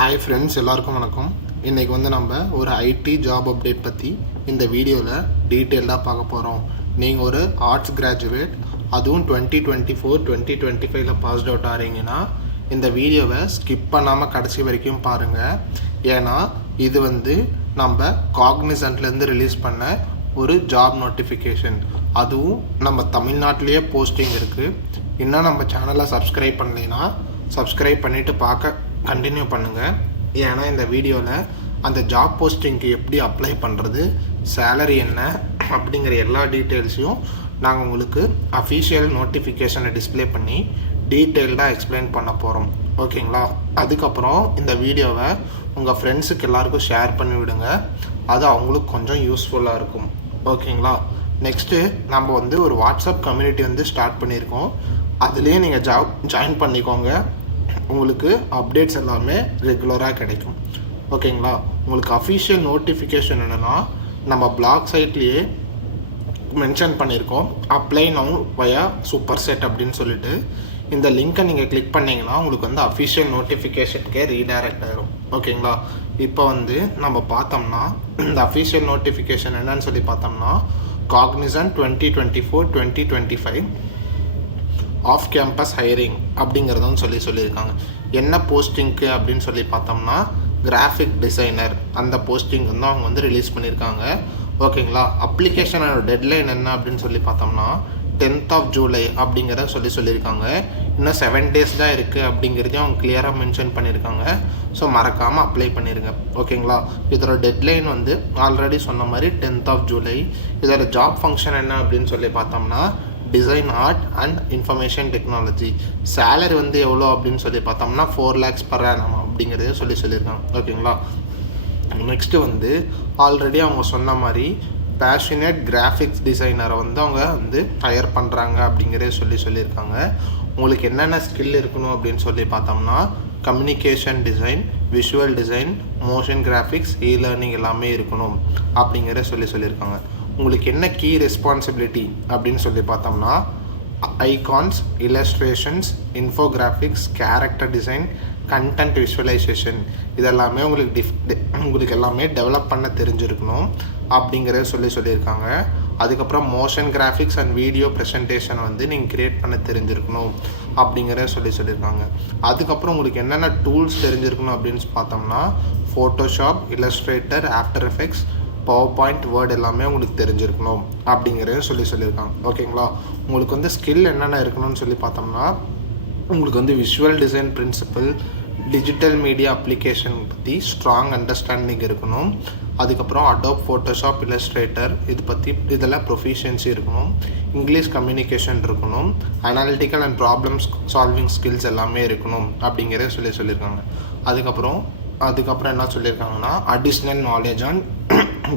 Hi friends, எல்லாருக்கும் வணக்கம். இன்றைக்கி நம்ம ஒரு ஐடி ஜாப் அப்டேட் பற்றி இந்த வீடியோவில் டீட்டெயில்டாக பார்க்க போகிறோம். நீங்கள் ஒரு ஆர்ட்ஸ் கிராஜுவேட், அதுவும் 2024-2025 பாஸ்ட் அவுட் ஆகிறீங்கன்னா இந்த வீடியோவை ஸ்கிப் பண்ணாமல் கடைசி வரைக்கும் பாருங்கள். ஏன்னா இது நம்ம காக்னிசன்ட்லேருந்து ரிலீஸ் பண்ண ஒரு ஜாப் நோட்டிஃபிகேஷன். அதுவும் நம்ம தமிழ்நாட்டிலேயே போஸ்டிங் இருக்குது. இன்னும் நம்ம சேனலை சப்ஸ்கிரைப் பண்ணலைன்னா சப்ஸ்கிரைப் பண்ணிவிட்டு பார்க்க கண்டினியூ பண்ணுங்கள். ஏன்னா இந்த வீடியோவில் அந்த ஜாப் போஸ்டிங்க்கு எப்படி அப்ளை பண்ணுறது, சேலரி என்ன அப்படிங்கிற எல்லா டீட்டெயில்ஸையும் நாங்கள் உங்களுக்கு அஃபிஷியல் நோட்டிஃபிகேஷனை டிஸ்பிளே பண்ணி டீட்டெயில்டாக எக்ஸ்பிளைன் பண்ண போகிறோம். ஓகேங்களா? அதுக்கப்புறம் இந்த வீடியோவை உங்கள் ஃப்ரெண்ட்ஸுக்கு எல்லாருக்கும் ஷேர் பண்ணி விடுங்க. அது அவங்களுக்கு கொஞ்சம் யூஸ்ஃபுல்லாக இருக்கும். ஓகேங்களா? நெக்ஸ்ட்டு நம்ம ஒரு வாட்ஸ்அப் கம்யூனிட்டி ஸ்டார்ட் பண்ணியிருக்கோம். அதுலேயே நீங்கள் ஜாயின் பண்ணிக்கோங்க. உங்களுக்கு அப்டேட்ஸ் எல்லாமே ரெகுலராக கிடைக்கும். ஓகேங்களா? உங்களுக்கு அஃபிஷியல் நோட்டிஃபிகேஷன் என்னென்னா நம்ம பிளாக் சைட்லேயே மென்ஷன் பண்ணியிருக்கோம். அப்ளை நவ் வயா சூப்பர் செட் அப்படின்னு சொல்லிட்டு இந்த லிங்க்கை நீங்கள் கிளிக் பண்ணிங்கன்னா உங்களுக்கு அஃபிஷியல் நோட்டிஃபிகேஷனுக்கே ரீடைரக்ட் ஆகிரும். ஓகேங்களா? இப்போ நம்ம பார்த்தோம்னா இந்த அஃபிஷியல் நோட்டிஃபிகேஷன் என்னன்னு சொல்லி பார்த்தோம்னா காக்னிசன்ட் 2024-2025 ஆஃப் கேம்பஸ் ஹையரிங் அப்படிங்கிறதும் சொல்லியிருக்காங்க. என்ன போஸ்டிங்க்கு அப்படின்னு சொல்லி பார்த்தோம்னா கிராஃபிக் டிசைனர், அந்த போஸ்டிங் அவங்க ரிலீஸ் பண்ணியிருக்காங்க. ஓகேங்களா? அப்ளிகேஷனோட டெட்லைன் என்ன அப்படின்னு சொல்லி பார்த்தோம்னா 10th of July அப்படிங்கிறத சொல்லியிருக்காங்க. இன்னும் 7 days தான் இருக்குது அப்படிங்கிறதையும் அவங்க கிளியராக மென்ஷன் பண்ணியிருக்காங்க. ஸோ மறக்காமல் அப்ளை பண்ணிடுங்க. ஓகேங்களா? இதோட டெட்லைன் ஆல்ரெடி சொன்ன மாதிரி 10th of July. இதோட ஜாப் ஃபங்க்ஷன் என்ன அப்படின்னு சொல்லி பார்த்தோம்னா design art and information technology. Salary எவ்வளோ அப்படின்னு சொல்லி பார்த்தோம்னா 4 lakhs per annum அப்படிங்கிறதே சொல்லியிருக்காங்க. ஓகேங்களா? நெக்ஸ்ட்டு ஆல்ரெடி அவங்க சொன்ன மாதிரி பேஷனேட் கிராஃபிக்ஸ் டிசைனரை அவங்க ஹையர் பண்ணுறாங்க அப்படிங்கிறதே சொல்லியிருக்காங்க. உங்களுக்கு என்னென்ன ஸ்கில் இருக்கணும் அப்படின்னு சொல்லி பார்த்தோம்னா communication design, visual design, motion graphics, learning எல்லாமே இருக்கணும் அப்படிங்கிறத சொல்லியிருக்காங்க. உங்களுக்கு என்ன கீ ரெஸ்பான்சிபிலிட்டி அப்படின்னு சொல்லி பார்த்தோம்னா icons, illustrations, infographics, character design, content visualization இதெல்லாமே உங்களுக்கு எல்லாமே டெவலப் பண்ண தெரிஞ்சிருக்கணும் அப்படிங்கிறத சொல்லியிருக்காங்க. அதுக்கப்புறம் motion graphics and video presentation நீங்கள் க்ரியேட் பண்ண தெரிஞ்சிருக்கணும் அப்படிங்கிறத சொல்லியிருக்காங்க. அதுக்கப்புறம் உங்களுக்கு என்னென்ன டூல்ஸ் தெரிஞ்சிருக்கணும் அப்படின்னு பார்த்தோம்னா Photoshop, illustrator, after effects, power point, word எல்லாமே உங்களுக்கு தெரிஞ்சிருக்கணும் அப்படிங்கிறத சொல்லியிருக்காங்க. ஓகேங்களா? உங்களுக்கு ஸ்கில் என்னென்ன இருக்கணும்னு சொல்லி பார்த்தோம்னா உங்களுக்கு visual design principle, digital media application பற்றி ஸ்ட்ராங் அண்டர்ஸ்டாண்டிங் இருக்கணும். அதுக்கப்புறம் அடோப் ஃபோட்டோஷாப், இல்லஸ்ட்ரேட்டர் இதெல்லாம் ப்ரொஃபிஷியன்சி இருக்கணும். இங்கிலீஷ் கம்யூனிகேஷன் இருக்கணும். Analytical and problems solving skills எல்லாமே இருக்கணும் அப்படிங்கிறத சொல்லியிருக்காங்க. அதுக்கப்புறம் என்ன சொல்லியிருக்காங்கன்னா additional knowledge on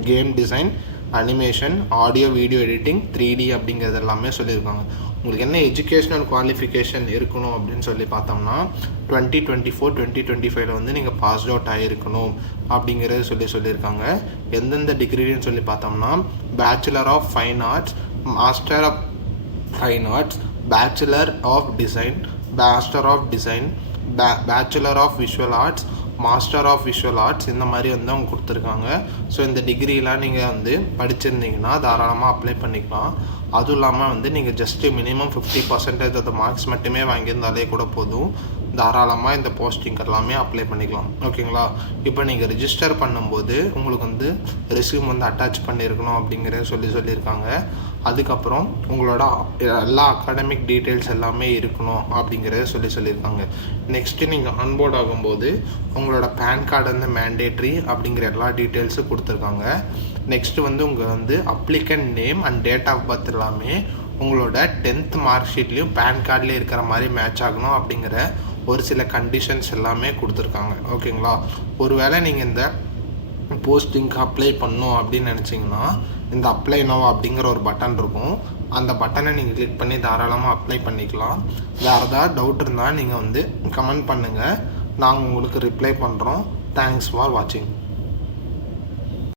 game design, animation, audio video editing, 3D அப்படிங்கிறது எல்லாமே சொல்லியிருக்காங்க. உங்களுக்கு என்ன எஜுகேஷ்னல் குவாலிஃபிகேஷன் இருக்கணும் அப்படின்னு சொல்லி பார்த்தோம்னா 2024-2025 நீங்கள் பாஸ்ட் அவுட் ஆகிருக்கணும் அப்படிங்கிறது சொல்லியிருக்காங்க. எந்தெந்த டிகிரின்னு சொல்லி பார்த்தோம்னா bachelor of fine arts, master of fine arts, bachelor of design, master of design, bachelor of visual arts, master of visual arts இந்த மாதிரி அவங்க கொடுத்துருக்காங்க. ஸோ இந்த டிகிரிலாம் நீங்கள் படிச்சிருந்தீங்கன்னா தாராளமாக அப்ளை பண்ணிக்கலாம். அதுவும் இல்லாமல் நீங்கள் just minimum 50% of the marks மட்டுமே வாங்கியிருந்தாலே கூட போதும். தாராளமாக இந்த போஸ்டிங் எல்லாமே அப்ளை பண்ணிக்கலாம். ஓகேங்களா? இப்போ நீங்கள் ரிஜிஸ்டர் பண்ணும்போது உங்களுக்கு ரெஸ்யூம் அட்டாச் பண்ணியிருக்கணும் அப்படிங்கிறத சொல்லியிருக்காங்க. அதுக்கப்புறம் உங்களோட எல்லா அகாடமிக் டீட்டெயில்ஸ் எல்லாமே இருக்கணும் அப்படிங்கிறத சொல்லியிருக்காங்க. நெக்ஸ்ட்டு நீங்கள் ஆன்போர்ட் ஆகும்போது உங்களோட பேன் கார்டு மேண்டேட்ரி அப்படிங்கிற எல்லா டீட்டெயில்ஸும் கொடுத்துருக்காங்க. நெக்ஸ்ட்டு உங்கள் applicant name and date of birth எல்லாமே உங்களோட 10th மார்க் ஷீட்லேயும் பேன் கார்ட்லேயும் இருக்கிற மாதிரி மேட்ச் ஆகணும் அப்படிங்கிற ஒரு சில கண்டிஷன்ஸ் எல்லாமே கொடுத்துருக்காங்க. ஓகேங்களா? ஒருவேளை நீங்கள் இந்த போஸ்டிங்க்கு அப்ளை பண்ணணும் அப்படின்னு நினச்சிங்கன்னா இந்த அப்ளை நோ அப்படிங்கிற ஒரு பட்டன் இருக்கும். அந்த பட்டனை நீங்கள் கிளிக் பண்ணி தாராளமாக அப்ளை பண்ணிக்கலாம். வேறு ஏதாவது டவுட் இருந்தால் நீங்கள் கமெண்ட் பண்ணுங்கள். நாங்கள் உங்களுக்கு ரிப்ளை பண்ணுறோம். தேங்க்ஸ் ஃபார் வாட்சிங்.